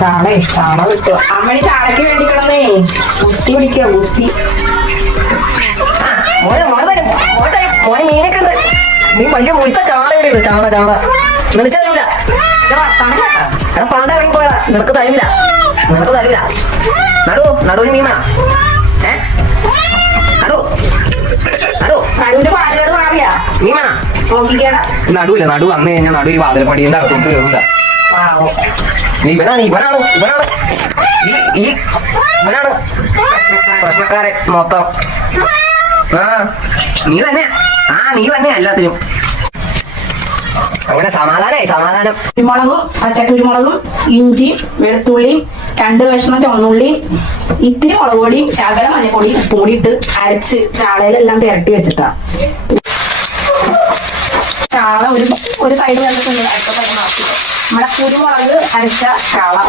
ചാള കിട്ടുക അമ്മണി ചാളയ്ക്ക് വേണ്ടിക്കണേ ഗുസ്തി പിടിക്കുക ഗുസ്തി. മോനെ മീനൊക്കെ ഉണ്ട്. നീ വലിയ മുഴുത്ത ചാള ഇവിടെ ചാള വിളിച്ചറിയില്ല. എടാ പാണ്ട ഇറങ്ങി പോയതാ. നിനക്ക് തരില്ല. നടുവിന് മീനാ. നടുവിന്റെ പാലയോട് മാറിയാ മീനാ നോക്കിക്കേടാ. നടുവില്ല. നടു വന്നു കഴിഞ്ഞാൽ നടു ഈ വാതിലപ്പടിയുടെ അകത്തോട്ട് കയറില്ല. ഇവനാണ് പ്രശ്നക്കാരെ മൊത്തം. നീ തന്നെ എല്ലാത്തിനും. അങ്ങനെ സമാധാനം. കുരുമുളകും പച്ചക്കുരുമുളകും ഇഞ്ചിയും വെളുത്തുള്ളിയും 2 കഷ്ണം ചുവന്നുള്ളിയും ഇത്തിരി മുളക് പൊടിയും ശകല മഞ്ഞപ്പൊടിയും ഉപ്പും കൂടി ഇട്ട് അരച്ച് ചാളയിലെല്ലാം പുരട്ടി വെച്ചിട്ടാ. ചാള ഒരു സൈഡ് വെള്ളത്തിൽ അടുത്ത സൈഡ് മാറ്റി നമ്മുടെ കുരുമുളക് അരച്ച ചാള